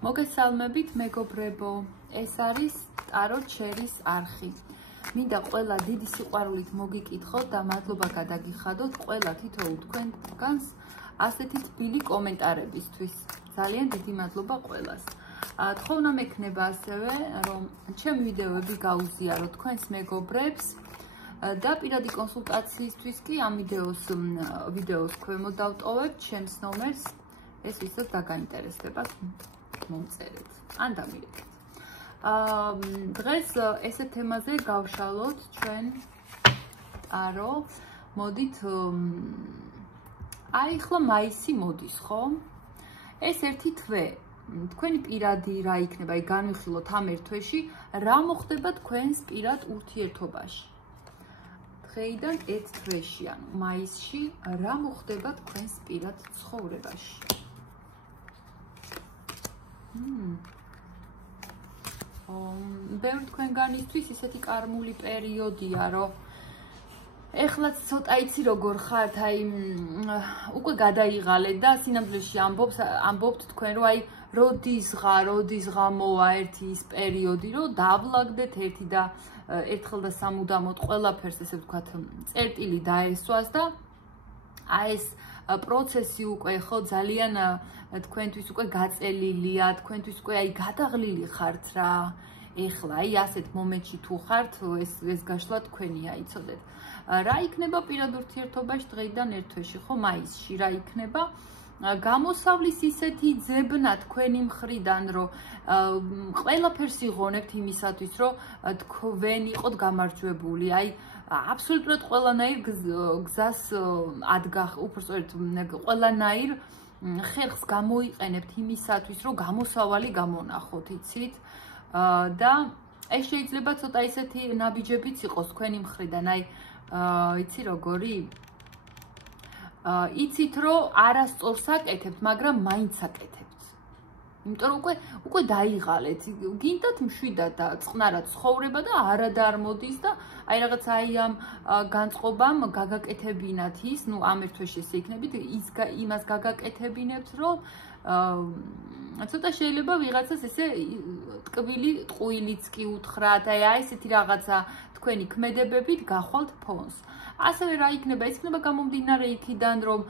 მოგესალმებით მეგობრებო, ეს არის ტარო ჩერის არხი. მინდა ყველა დიდი სიყვარულით მოგიკითხოთ და მადლობა გადაგიხადოთ ყველა თითოეულ თქვენგანს ასეთი თბილი კომენტარებისთვის. ძალიან დიდი მადლობა ყველას. თხოვნა მექნება ასევე, რომ ჩემი ვიდეოები გაუზიაროთ თქვენს მეგობრებს და პირადი კონსულტაციისთვის კი ამ ვიდეოს ქვემოთ დავტოვებთ ჩემს ნომერს. ეს ვისაც დაგაინტერესებათ მომწერეთ ან დამირეკეთ. დღეს ესეთ თემაზე გავშალოთ ჩვენ ტარო. მოდით აი ახლა მაისი მოდის, ხო? ეს ერთი თვე. თქვენი პირადი რა იქნება, აი განვიხილოთ ამ ერთ თვეში, რა მოხდება თქვენს პირად ურთიერთობაში. დღეიდან ერთ თვეში, ანუ მაისში, რა მოხდება თქვენს პირად ცხოვრებაში. ბევრი თქვენგანისთვის ისეთი კარმული პერიოდია, რომ ეხლაც ცოტა იცი როგორ ხართ, აი უკვე გადაიღალეთ და სინამდვილეში ამბობთ თქვენ, რომ აი როდის გამოვა ერთი ის პერიოდი, რომ დავლაგდეთ ერთი და ერთხელ და სამუდამოდ ყველაფერს ესე ვთქვათ წერტილი დაესვას და აი ეს პროცესი უკვე ხო ძალიან თქვენთვის უკვე გაწელილია, თქვენთვის უკვე აი გადაღლილი ხართ რა. ეხლა აი ასეთ მომენტში თუ ხართ, ეს გაშლა თქვენია, იცოდეთ. რა იქნება პირად ურთიერთობაში დღეიდან ერთ თვეში, ხო, მაისში რა იქნება? გამოსავლის ისეთი ძებნა თქვენი მხრიდან, რომ ყველაფერს იღონებთ იმისათვის, რომ თქვენ იყოთ გამარჯვებული. აი აბსოლუტურად ყველანაირ გზას უბრალოდ ყველანაირ ხერხს გამოიყენებთ იმისათვის, რომ გამოსავალი გამონახოთ, იცით? და ეს შეიძლება ცოტა ისეთი ნაბიჯებიც იყოს თქვენი მხრიდან, აი იცი როგორი? იცით რომ არასწორს აკეთებთ, მაგრამ მაინც აკეთებთ. იმიტომ რომ უკვე დაიღალეთ, გინდათ მშვიდად და წყნარად ცხოვრება და არადა არ მოდის და აი რაღაც აი ამ განწყობამ გაგაკეთებინათ ის, ნუ ამ ერთ თვეში ესე იქნებით, იმას გაგაკეთებინებთ, რომ ცოტა შეიძლება ვიღაცას ესე ტკბილი ტყუილიც კი უთხრათ, აი ესეთი რაღაცა თქვენი ქმედებებით გახვალთ ფონს. ასევე რა იქნება? ეს იქნება გამომდინარე იქიდან, რომ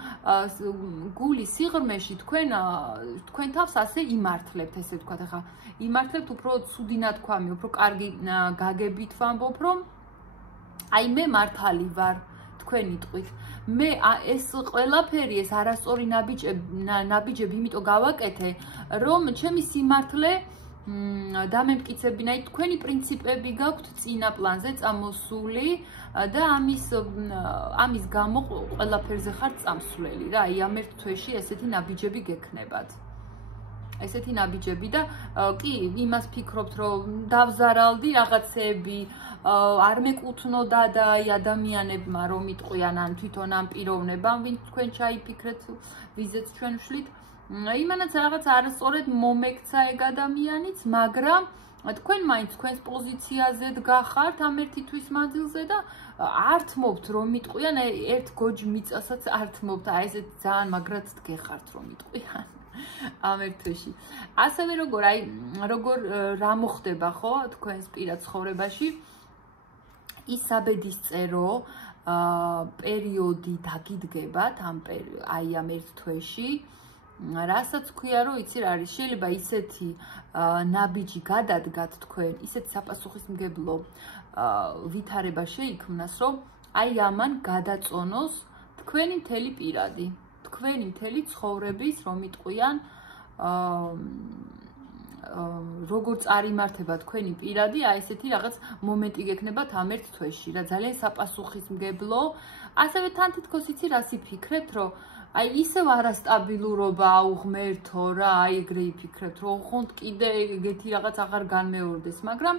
გული სიღრმეში თქვენ თავს ასე იმართლებთ, ესე ვთქვათ, ახლა იმართლებთ უფრო ცუდი ნათქვამი, უფრო კარგი გაგებით ვამბობ, რომ აი მე მართალი ვარ თქვენი ტყვით. მე ეს ყველაფერი, ეს არასწორი ნაბიჯები იმიტომ გავაკეთე, რომ ჩემი სიმართლე დამემტკიცებინა, აი თქვენი პრინციპები გაქვთ წინა პლანზე წამოსული და ამის გამო ყველაფერზე ხართ წამსვლელი რა. აი ამ ერთ თვეში ესეთი ნაბიჯები გექნებათ. ესეთი ნაბიჯები და კი იმას ფიქრობთ, რომ დავზარალდი რაღაცები, არ მეკუთვნოდა და აი ადამიანებმა რომ იტყვიან ან თვითონ ამ პიროვნებამ, ვინც თქვენ ჩაიფიქრეთ, ვიზეც ჩვენ ვშლით. იმანაც რაღაც არასწორად მომექცა ეგ ადამიანიც, მაგრამ თქვენ მაინც თქვენს პოზიციაზე დგახართ ამ ერთი თვის მანძილზე და ართმობთ რომ იტყვიან, ერთ გოჯ მიწასაც ართმობთ, აი ესე ძალიან მაგრად დგეხართ რომ იტყვიან ამ ერთ თვეში. ასევე როგორ რა მოხდება ხო თქვენს პირად ცხოვრებაში? ის საბედისწერო პერიოდი დაგიდგებათ აი ამ ერთ თვეში. რასაც ქვია, რომ იცი რა არის, შეიძლება ისეთი ნაბიჯი გადადგათ თქვენ, ისეთ საპასუხისმგებლო ვითარება შეიქმნას, რომ აი ამან გადაწონოს თქვენი მთელი პირადი, თქვენი მთელი ცხოვრების, რომ იტყვიან, როგორ წარიმართება თქვენი პირადი, აი ესეთი რაღაც მომენტი გექნებათ ამ ერთ თვეში, რა ძალიან საპასუხისმგებლო. ასევე თან თითქოს იცი რას იფიქრებთ, რომ აი ისევ არასტაბილურობა აუღმერთო რა, აი ეგრე იფიქრებთ, რომ ხონდ კიდე ეგეთი რაღაც აღარ განმეორდეს, მაგრამ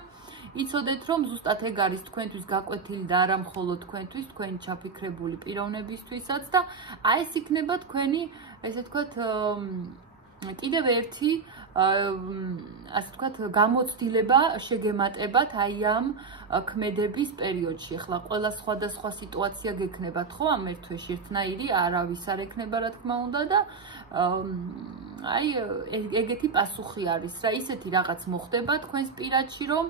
იცოდეთ რომ ზუსტად ეგ არის თქვენთვის გაკვეთილი და არა მხოლოდ თქვენთვის, თქვენი ჩაფიქრებული პიროვნებისთვისაც და აი ეს იქნება თქვენი, ესე ვთქვათ, კიდევ ერთი ასე ვთქვათ, გამოცდილება შეგემატებათ აი ამ ქმედების პერიოდში. ახლა ყველა სხვადასხვა სიტუაცია გექნებათ ხო ამ ერთ თვეში ერთნაირი, არავის არ ექნება რა თქმა უნდა და აი ეგეთი პასუხი არის რა, ისეთი რაღაც მოხდება თქვენს პირადში, რომ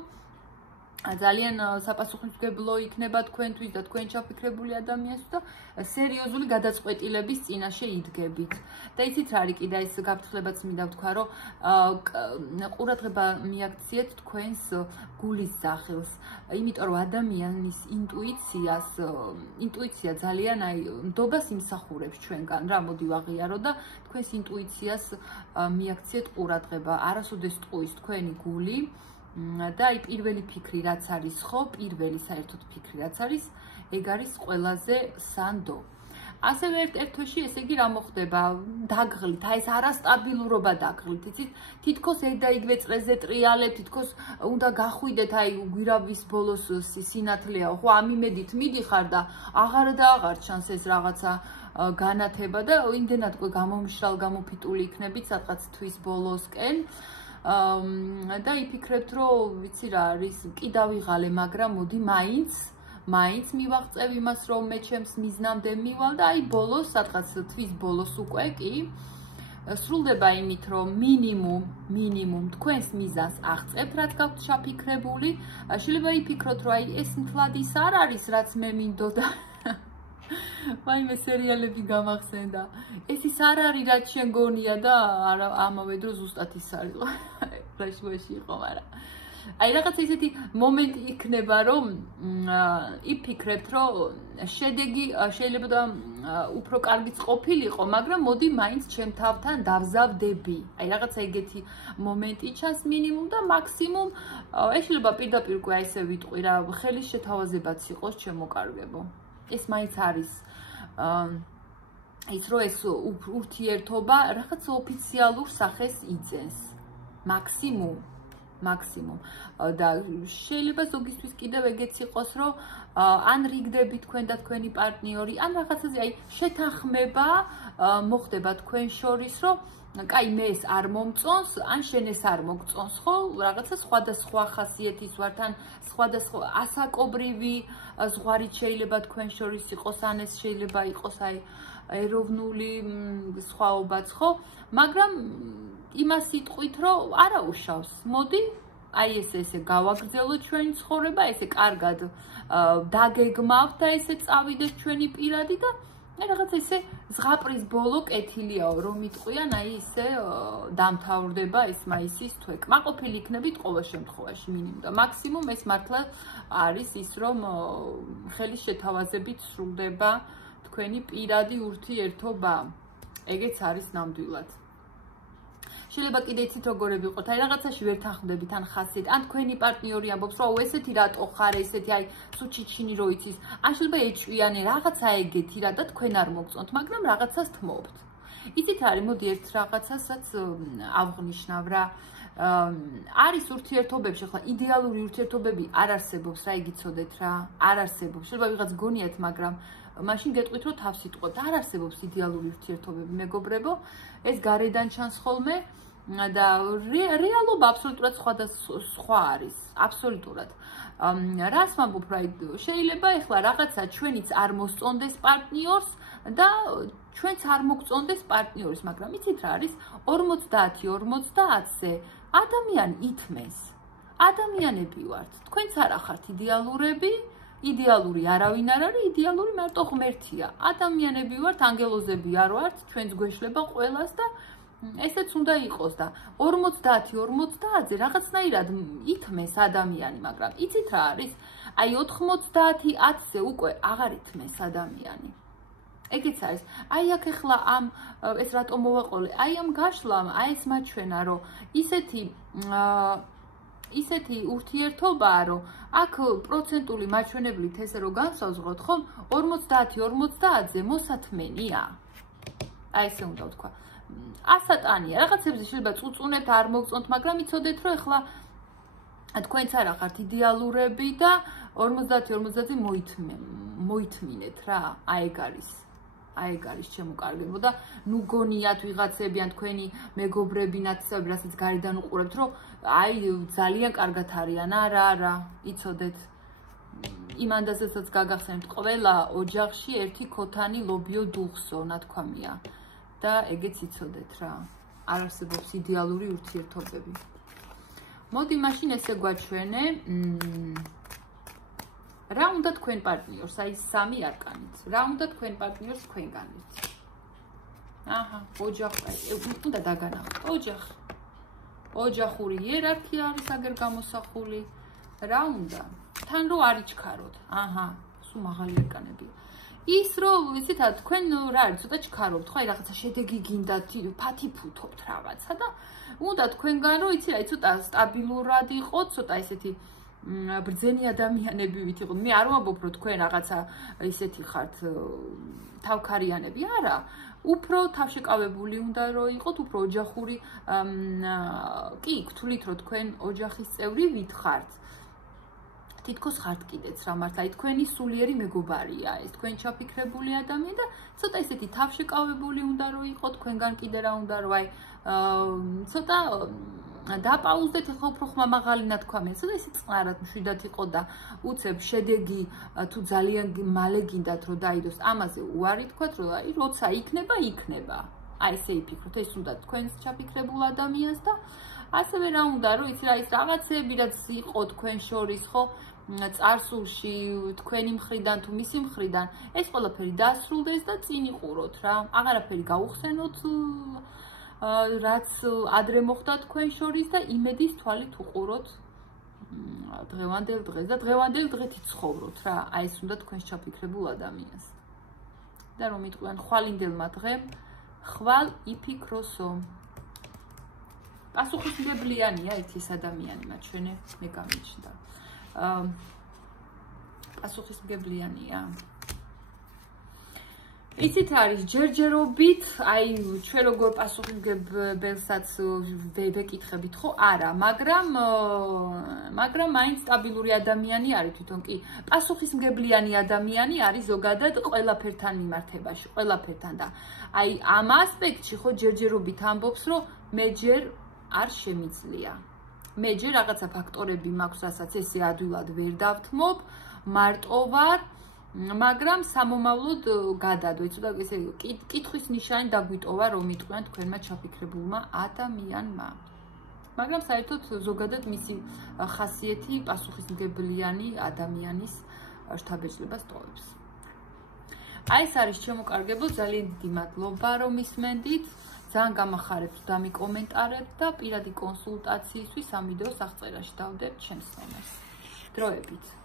ძალიან საპასუხისმგებლო იქნება თქვენთვის და თქვენ ჩაფიქრებული ადამიანს და სერიოზული გადაწყვეტილების წინაშე იდგებით. და იცით რა არის კიდე ეს გაფრთხილებაც მინდა ვთქვა, რომ ყურადღება მიაქციეთ თქვენს გულის ზახილს, იმიტომ რომ ადამიანის ინტუიცია ძალიან აი ნდობას იმსახურებს ჩვენგან, რა მოდი ვაღიარო და თქვენს ინტუიციას მიაქციეთ ყურადღება, არასოდეს ტყუის თქვენი გული და აი პირველი ფიქრი რაც არის ხო, პირველი საერთოდ ფიქრი რაც არის, ეგ არის ყველაზე სანდო. ასევე ერთ თვეში ესე იგი რა მოხდება, დაგღლით, აი ეს არასტაბილურობა დაგღლით, იცით, თითქოს ერთ და იგივე წრეზე ტრიალებთ, თითქოს უნდა გახვიდეთ, აი გვირაბის ბოლოს სინათლეა, ხო, ამ იმედით მიდიხარ და აღარ და აღარ ჩანს ეს რაღაცა განათება და იმდენად გამომშრალ, გამოფიტული იქნებით სადღაც თვის ბოლოსკენ. და იფიქრებთ, რომ ვიცი რა არის, კი დავიღალე, მაგრამ მოდი მაინც მივაღწევ იმას, რომ მე ჩემს მიზნამდე მივალ და აი ბოლოს, სადღაც თვის ბოლოს უკვე კი სრულდება იმით, რომ მინიმუმ თქვენს მიზანს აღწევთ, რაც გაქვთ ჩაფიქრებული. შეიძლება იფიქროთ, რომ აი ეს მთლად ის არ არის, რაც მე მინდოდა. მაიმე სერიალები გამახსენდა. ეს ის არ არის, რაც შენ გონია და ამავე დროს ზუსტად ის არის. ფლეშბექში იყო, მაგრამ აი რაღაც ისეთი მომენტი იქნება, რომ იფიქრებთ, რომ შედეგი შეიძლება და უფრო კარგიც ყოფილიყო, მაგრამ მოდი მაინც ჩემ თავთან დავზავდები. აი რაღაცა ეგეთი მომენტი ჩანს მინიმუმ და მაქსიმუმ ეს შეიძლება პირდაპირ უკვე ესე ვიტყვი რა, ხელის შეთავაზებაც იყოს ჩემოკარგებო. ეს მაინც არის ის რომ ეს ურთიერთობა რაღაც ოფიციალურ სახეს იძენს. მაქსიმუმ და შეიძლება ზოგისთვის კიდევ ეგეც იყოს, რომ ან რიგდები თქვენ და თქვენი პარტნიორი, ან რაღაცაზე აი შეთანხმება მოხდება თქვენ შორის, რომ კაი მე ეს არ მომწონს, ან შენ ეს არ მოგწონს, ხო? რაღაცა სხვადასხვა ხასიათის ვართ, ან სხვადასხვა ასაკობრივი ზღვარი შეიძლება თქვენ შორის იყოს, ან ეს შეიძლება იყოს აი ეროვნული სხვაობაც, ხო? მაგრამ იმას იტყვით, რომ არა უშავს. მოდი, აი ესე გავაგრძელოთ ჩვენი ცხოვრება, ესე კარგად დაგეგმავთ და ესე წავიდეს ჩვენი პირადი და რაღაც ესე ზღაპრის ბოლო კეთილიაო, რომ იტყვიან, აი ისე დამთავრდება ეს მაისის თვე. კმაყოფილი იქნებით ყოველ შემთხვევაში მინიმუმ და მაქსიმუმ ეს მართლა არის ის, რომ ხელის შეთავაზებით სრულდება თქვენი პირადი ურთიერთობა. ეგეც არის ნამდვილად. შეიძლება კიდე იცით როგორები ვიყოთ, აი რაღაცაში ვერ თანხმდებით ან ხასიათით, ან თქვენი პარტნიორი ამბობს, რომ ესეთი რატო ხარ, ესეთი აი სუჩიჩინი რო იცის, ან შეიძლება ეჭვიანე რაღაცა ეგეთი რა და თქვენ არ მოგწონთ, მაგრამ რაღაცას თმობთ. იცით რა არის, მოდი ერთ რაღაცასაც ავღნიშნავ რა. არის ურთიერთობებში, ახლა იდეალური ურთიერთობები არ არსებობს, რა იგიცოდეთ რა, არ არსებობს. შეიძლება ვიღაც გონიათ, მაგრამ მაშინ გეტყვით, რომ თავს იტყოთ, არ არსებობს იდეალური ურთიერთობები, მეგობრებო, ეს გარედან ჩანს ხოლმე და რეალობა აბსოლუტურად სხვა არის, აბსოლუტურად. რას ვამბობ, რა შეიძლება ეხლა რაღაცა ჩვენიც არ მოსწონდეს პარტნიორს და ჩვენც არ მოგწონდეს პარტნიორის, მაგრამ იცით რა არის 50-50-ზე ადამიანი ითმეს. ადამიანები ვართ, თქვენც არ ახართ იდეალურები. იდეალური არავინ არ არის, იდეალური მარტო ღმერთია. ადამიანები ვართ, ანგელოზები არ ვართ, ჩვენც გვეშლება ყველას და ესეც უნდა იყოს და 50-50-ზე რაღაცნაირად ითმეს ადამიანი, მაგრამ იცით რა არის? აი 90-10-ზე უკვე აღარ ითმეს ადამიანი. ეგეც არის. აი აქ ახლა ამ ეს რატომ მოვაყოლე? აი ამ გაშლამ, აი ეს მაჩვენა, რომ ისეთი ურთიერთობაა, რომ აქ პროცენტული მაჩვენებლით ესე რომ განსაზღვროთ, ხომ 50-50-ზე მოსათმენია. აი ესე უნდა ვთქვა. ასატანია, რაღაცებზე შეიძლება წუწუნებთ, არ მოგწონთ, მაგრამ იცოდეთ, რომ ეხლა თქვენც არ ახართ იდეალურები და 50-50-ზე მოითმინეთ რა. აი ეგ არის. აი ეგ არის შემოკარგებო და ნუ გონიათ ვიღაცები ან თქვენი მეგობრები ნაცნობი რასაც გარედან უყურებთ რომ აი ძალიან კარგად არიან არა იცოდეთ იმ ანდაზესაც გაგახსენებთ ყველა ოჯახში ერთი ქოთანი ლობიო დუხსო ნათქვამია და ეგეც იცოდეთ რა არ არსებობს იდეალური ურთიერთობები მოდი მაშინ ესე გვაჩვენე რა უნდა თქვენ პარტნიორს აი სამი არკანით რა უნდა თქვენ პარტნიორს თქვენგანით აჰა ოჯახი უნდა დაგანახოთ ოჯახური იერარქია არის აგერ გამოსახული რა უნდა თან რო არ იჩქაროთ აჰა სულ მაღალი არკანებია ის რომ ვიცით თქვენ რა არის ცოტა ჩქარობთ ხო აი რაღაცა შედეგი გინდათ ფათიფუთობთ რაღაცა და უნდა თქვენგან რომ იცი აი ცოტა სტაბილურად იყოთ ცოტა ესეთი ბრძენი ადამიანები ვით იყოთ მე არ ვამბობ რომ თქვენ რაღაცა ისეთი ხართ თავქარიანები არა უფრო თავშეკავებული უნდა რომ იყოთ უფრო ოჯახური კი გთვლით რომ თქვენ ოჯახის წევრი ვით ხართ თითქოს ხართ კიდეც რა მართლა თქვენი სულიერი მეგობარია ეს თქვენ ჩაფიქრებული ადამიანი და ცოტა ესეთი თავშეკავებული უნდა რომ იყოთ თქვენგან კიდე რა უნდა რომ აი ცოტა დაპაუზდეთ ხო უფრო ხმამაღალი ნათქვამია ცოტა ისე წყნარად მშვიდად იყო და უცებ შედეგი თუ ძალიან მალე გინდათ რომ დაიდოს ამაზე უარი თქვათ რომ აი როცა იქნება აი ესე იფიქროთ ეს უნდა თქვენს ჩაფიქრებულ ადამიანს და ასევე რა უნდა რომ იცი რა ის რაღაცები რაც იყო თქვენ შორის ხო წარსულში თქვენი მხრიდან თუ მისი მხრიდან ეს ყველაფერი დასრულდეს და წინ იყუროთ რა აღარაფერი გაუხსენოთ რაც ადრე მოხდა თქვენ შორის და იმედის თვალით უყუროთ დღევანდელ დღეს და დღევანდელ დღით ცხოვროთ რა აი ეს უნდა თქვენს ჩაფიქრებულ ადამიანს და რომ იტყვიან ხვალინდელმა დღემ ხვალ იფიქროსო პასუხისმგებლიანია ეს ადამიანი მაჩვენე მე გამიჩნდა პასუხისმგებლიანია იცით არის ჯერჯერობით აი ჩვენ როგორ პასუხისმგებელსაც ვეკითხებით ხო არა მაგრამ მაინც სტაბილური ადამიანი არის თვითონ კი პასუხისმგებლიანი ადამიანი არის ზოგადად ყველაფერთან მიმართებაში ყველაფერთან და აი ამ ასპექტში ხო ჯერჯერობით ამბობს რომ მე ჯერ არ შემიძლია მე ჯერ რაღაცა ფაქტორები მაქვს რასაც ესე ადვილად ვერ დავთმობ მარტო ვარ მაგრამ სამომავლოდ გადადო იცოდა ესე კითხვის ნიშანი დაგვიტოვა რომ იტყვიან თქვენმა ჩაფიქრებულმა ადამიანმა მაგრამ საერთოდ ზოგადად მისი ხასიათი პასუხისმგებლიანი ადამიანის შთაბეჭდილებას ტოვებს აი ეს არის შემოკარგებო ძალიან დიდი მადლობა რომ ისმენდით ძალიან გამახარებთ და მიკომენტარებთ და პირადი კონსულტაციისთვის ამ ვიდეოს აღწერაში დავდებთ ჩემს ნომერს დროებით